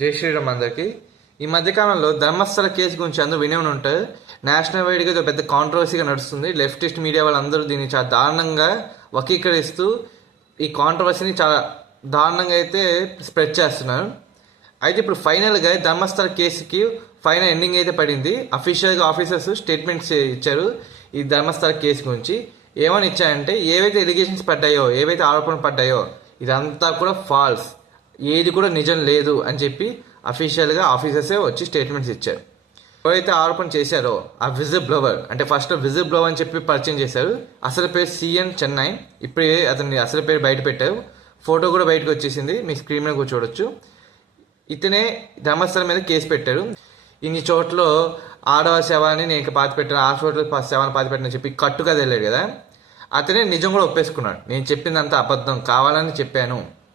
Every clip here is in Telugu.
జై శ్రీరామ్ అందరికి. ఈ మధ్యకాలంలో ధర్మస్థల కేసు గురించి అందరూ వినే ఉంటారు నేషనల్ వైడ్గా ఒక పెద్ద కాంట్రవర్సీగా నడుస్తుంది. లెఫ్టిస్ట్ మీడియా వాళ్ళందరూ దీన్ని చాలా దారుణంగా వకీకరిస్తూ ఈ కాంట్రవర్సీని చాలా దారుణంగా అయితే స్ప్రెడ్ చేస్తున్నారు. అయితే ఇప్పుడు ఫైనల్గా ధర్మస్థల కేసుకి ఫైనల్ ఎండింగ్ అయితే పడింది. అఫీషియల్గా ఆఫీసర్స్ స్టేట్మెంట్స్ ఇచ్చారు ఈ ధర్మస్థల కేసు గురించి. ఏమని ఇచ్చారంటే ఏవైతే ఎలిగేషన్స్ పడ్డాయో ఏవైతే ఆరోపణలు పడ్డాయో ఇదంతా కూడా ఫాల్స్ ఏది కూడా నిజం లేదు అని చెప్పి అఫీషియల్గా ఆఫీసర్సే వచ్చి స్టేట్మెంట్స్ ఇచ్చారు. ఎవరైతే ఆరోపణ చేశారో ఆ విజిల్ బ్లోవర్ అంటే ఫస్ట్ విజిల్ బ్లోవర్ అని చెప్పి పరిచయం చేశారు. అసలు పేరు సిఎన్ చెన్నై ఇప్పుడే అతని అసలు పేరు బయట పెట్టారు. ఫోటో కూడా బయటకు వచ్చేసింది. మీ స్క్రీన్ మీద కూడా చూడొచ్చు ఇతనే ధర్మస్థలం మీద కేసు పెట్టారు. ఇన్ని చోట్ల ఆడవ శవాన్ని నేను పాతి పెట్టాను ఆ చోట్ల శవాన్ని పాతి పెట్టాను చెప్పి కట్టుగా వెళ్ళాడు కదా. అతనే నిజం కూడా ఒప్పేసుకున్నాడు. నేను చెప్పిందంతా అబద్ధం కావాలని చెప్పాను.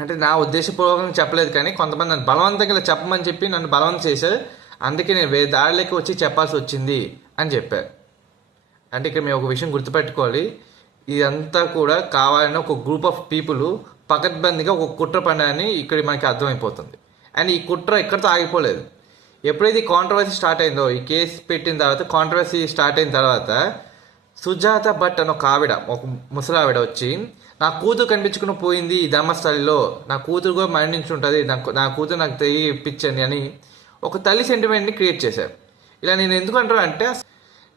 అంటే నా ఉద్దేశపూర్వకంగా చెప్పలేదు కానీ కొంతమంది నన్ను బలవంతంగా చెప్పమని చెప్పి నన్ను బలవంతం చేశారు. అందుకే నేను వేరే దారిలోకి వచ్చి చెప్పాల్సి వచ్చింది అని చెప్పారు. అంటే ఇక్కడ మేము ఒక విషయం గుర్తుపెట్టుకోవాలి. ఇదంతా కూడా కావాలని ఒక గ్రూప్ ఆఫ్ పీపుల్ పకడ్బందీగా ఒక కుట్ర పండాలని ఇక్కడ మనకి అర్థమైపోతుంది. అండ్ ఈ కుట్ర ఎక్కడితో ఆగిపోలేదు. ఎప్పుడైతే కాంట్రవర్సీ స్టార్ట్ అయిందో ఈ కేసు పెట్టిన తర్వాత కాంట్రవర్సీ స్టార్ట్ అయిన తర్వాత సుజాత భట్ అని ఒక ఆవిడ ఒక ముసలావిడ వచ్చి నా కూతురు కనిపించుకుని పోయింది ఈ ధర్మస్థలిలో. నా కూతురు కూడా మరణించి ఉంటుంది నాకు నా కూతురు నాకు తిరిగి ఇప్పించండి అని ఒక తల్లి సెంటిమెంట్ని క్రియేట్ చేశారు. ఇలా నేను ఎందుకు అంటాను అంటే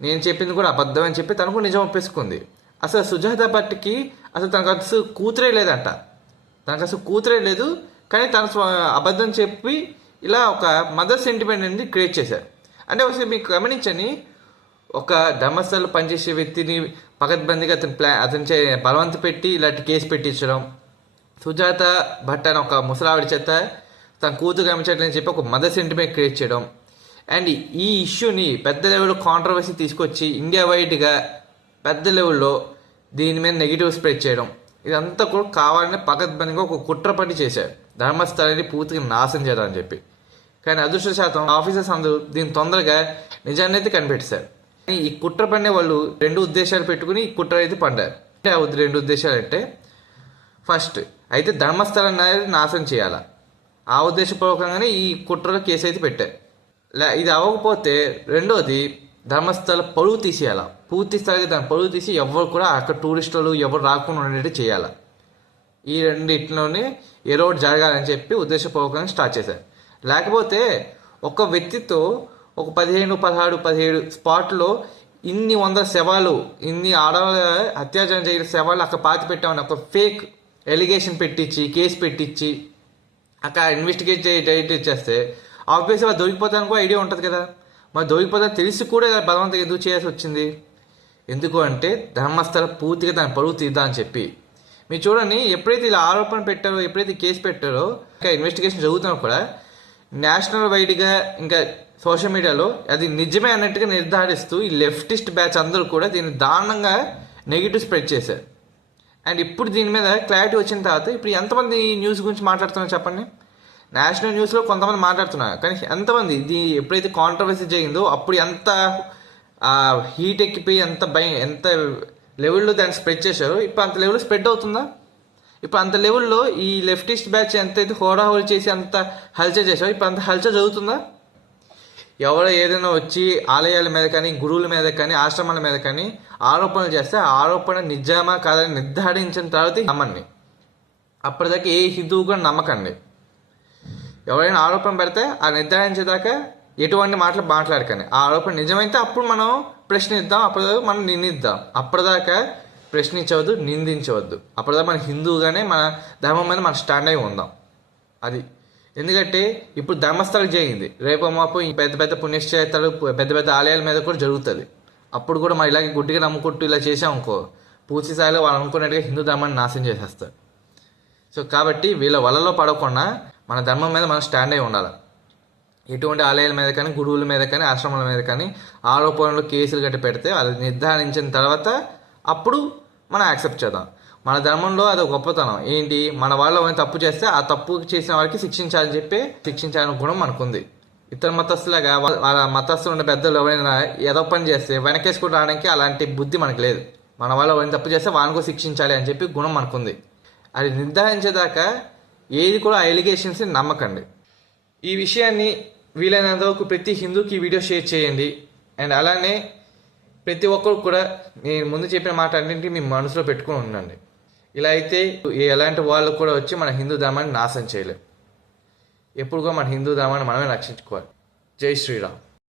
నేను చెప్పింది కూడా అబద్ధం అని చెప్పి తనకు నిజం ఒప్పేసుకుంది. అసలు సుజాత భట్కి అసలు తనకు అసలు కూతురే లేదంట. తనకు అసలు కూతురే లేదు కానీ తన స్వ- అబద్ధం చెప్పి ఇలా ఒక మదర్ సెంటిమెంట్ అనేది క్రియేట్ చేశారు. అంటే ఒకసారి మీకు గమనించండి ఒక ధర్మస్థలంలో పనిచేసే వ్యక్తిని పగద్బందీగా అతని ప్లా అతని చే బలవంత పెట్టి ఇలాంటి కేసు పెట్టించడం. సుజాత భట్ అని ఒక ముసలావిడ చేత తన కూతురు గమనించట్లని చెప్పి ఒక మదర్ సెంటిమెంట్ క్రియేట్ చేయడం. అండ్ ఈ ఇష్యూని పెద్ద లెవెల్లో కాంట్రవర్సీ తీసుకొచ్చి ఇండియా వైడ్గా పెద్ద లెవెల్లో దీని మీద నెగిటివ్ స్ప్రెడ్ చేయడం. ఇదంతా కూడా కావాలని పగద్బందిగా ఒక కుట్ర పని చేశారు. ధర్మస్థలాన్ని పూర్తిగా నాశనం చేయాలని చెప్పి. కానీ అదృష్ట శాతం ఆఫీసర్స్ అందరూ దీన్ని తొందరగా నిజాన్ని అయితే కనిపెట్టారు ఈ కుట్ర పన్నే వాళ్ళు రెండు ఉద్దేశాలు పెట్టుకుని ఈ కుట్ర అయితే పండారు. అంటే ఆ రెండు ఉద్దేశాలు అంటే ఫస్ట్ అయితే ధర్మస్థలం అనేది నాశనం చేయాలా. ఆ ఉద్దేశపూర్వకంగానే ఈ కుట్రలో కేసు అయితే పెట్టారు. లే ఇది అవ్వకపోతే రెండోది ధర్మస్థల పరువు తీసేయాల. పూర్తి స్థాయిగా దాని పరువు తీసి ఎవరు కూడా అక్కడ టూరిస్టులు ఎవరు రాకుండా ఉండేట్టు చేయాలి. ఈ రెండిట్లోనే ఏదో ఒకటి జరగాలని చెప్పి ఉద్దేశపూర్వకంగా స్టార్ట్ చేశారు. లేకపోతే ఒక వ్యక్తితో ఒక పదిహేను పదహారు పదిహేడు స్పాట్లో ఇన్ని వందల శవాలు ఇన్ని ఆడవాళ్ళ అత్యాచారం చేయడం శవాలు అక్కడ పాతి పెట్టామని ఒక ఫేక్ ఎలిగేషన్ పెట్టించి కేసు పెట్టించి అక్కడ ఇన్వెస్టిగేట్ చేయట్ చేస్తే ఆబ్వియస్గా వాళ్ళు దొరికిపోతానికి కూడా ఐడియా ఉంటుంది కదా. మరి దొరికిపోతా తెలిసి కూడా ఇలా బలవంతంగా ఎందుకు చేయాల్సి వచ్చింది? ఎందుకు అంటే ధర్మస్థల పూర్తిగా దాని పరువు తీద్దా అని చెప్పి. మీరు చూడండి ఎప్పుడైతే ఇలా ఆరోపణ పెట్టారో ఎప్పుడైతే కేసు పెట్టారో ఇంకా ఇన్వెస్టిగేషన్ జరుగుతున్నా కూడా నేషనల్ వైడ్గా ఇంకా సోషల్ మీడియాలో అది నిజమే అన్నట్టుగా నిర్ధారిస్తూ ఈ లెఫ్టిస్ట్ బ్యాచ్ అందరూ కూడా దీన్ని దారుణంగా నెగిటివ్ స్ప్రెడ్ చేశారు. అండ్ ఇప్పుడు దీని మీద క్లారిటీ వచ్చిన తర్వాత ఇప్పుడు ఎంతమంది ఈ న్యూస్ గురించి మాట్లాడుతున్నారు చెప్పండి? నేషనల్ న్యూస్లో కొంతమంది మాట్లాడుతున్నారు. కానీ ఎంతమంది? ఇది ఎప్పుడైతే కాంట్రవర్సీ జరిగిందో అప్పుడు ఎంత హీట్ ఎక్కిపోయి ఎంత భయం ఎంత లెవెల్లో దాన్ని స్ప్రెడ్ చేశారో ఇప్పుడు అంత లెవెల్లో స్ప్రెడ్ అవుతుందా? ఇప్పుడు అంత లెవెల్లో ఈ లెఫ్టిస్ట్ బ్యాచ్ ఎంతైతే హోడాహోడి చేసి అంత హల్చల్ చేశారో ఇప్పుడు అంత హల్చల్ జరుగుతుందా? ఎవరో ఏదైనా వచ్చి ఆలయాల మీద కానీ గురువుల మీద కానీ ఆశ్రమాల మీద కానీ ఆరోపణలు చేస్తే ఆ ఆరోపణ నిజామా కాదని నిర్ధారించిన తర్వాత నమ్మండి అప్పటిదాకా ఏ హిందువు కూడా నమ్మకండి. ఎవరైనా ఆరోపణ పెడితే ఆ నిర్ధారించేదాకా ఎటువంటి మాటలు మాట్లాడకండి. ఆ ఆరోపణ నిజమైతే అప్పుడు మనం ప్రశ్నిద్దాం అప్పటిదాకా మనం నిందిద్దాం. అప్పటిదాకా ప్రశ్నించవద్దు నిందించవద్దు. అప్పటిదాకా మన హిందువుగానే మన ధర్మం మీద మన స్టాండ్ అయి ఉందాం. అది ఎందుకంటే ఇప్పుడు ధర్మస్థలం జరిగింది రేపు మాపు పెద్ద పెద్ద పుణ్యక్షేత్రాలు పెద్ద పెద్ద ఆలయాల మీద కూడా జరుగుతుంది. అప్పుడు కూడా మనం ఇలాగే గుడ్డిగా నమ్ముకుంటూ ఇలా చేసామనుకో పూర్తి స్థాయిలో వాళ్ళు అనుకున్నట్టుగా హిందూ ధర్మాన్ని నాశనం చేసేస్తారు. సో కాబట్టి వీళ్ళ వలలో పడకుండా మన ధర్మం మీద మనం స్టాండ్ అయి ఉండాలి. ఎటువంటి ఆలయాల మీద కానీ గురువుల మీద కానీ ఆశ్రమాల మీద కానీ ఆరోపణలు కేసులు గట్టి పెడితే అది నిర్ధారించిన తర్వాత అప్పుడు మనం యాక్సెప్ట్ చేద్దాం. మన ధర్మంలో అది ఒక గొప్పతనం. ఏంటి? మన వాళ్ళు తప్పు చేస్తే ఆ తప్పు చేసిన వారికి శిక్షించాలని చెప్పి శిక్షించాలని గుణం మనకుంది. ఇతర మతస్థులాగా వాళ్ళ మతస్థులు ఉన్న పెద్దలు ఎవరైనా ఏదో పని చేస్తే వెనకేసుకుని రావడానికి అలాంటి బుద్ధి మనకు లేదు. మన వాళ్ళు ఎవరైనా తప్పు చేస్తే వాళ్ళని శిక్షించాలి అని చెప్పి గుణం మనకుంది. అది నిర్ధారించేదాకా ఏది కూడా ఎలిగేషన్స్ని నమ్మకండి. ఈ విషయాన్ని వీలైనంత వరకు ప్రతి హిందూకి ఈ వీడియో షేర్ చేయండి. అండ్ అలానే ప్రతి ఒక్కరు కూడా నేను ముందు చెప్పిన మాట అన్నింటినీ మీ మనసులో పెట్టుకుని ఉండండి. ఇలా అయితే ఎలాంటి వాళ్ళు కూడా వచ్చి మన హిందూ ధర్మాన్ని నాశనం చేయలేరు. ఎప్పుడు కూడా మన హిందూ ధర్మాన్ని మనమే రక్షించుకోవాలి. జై శ్రీరామ్.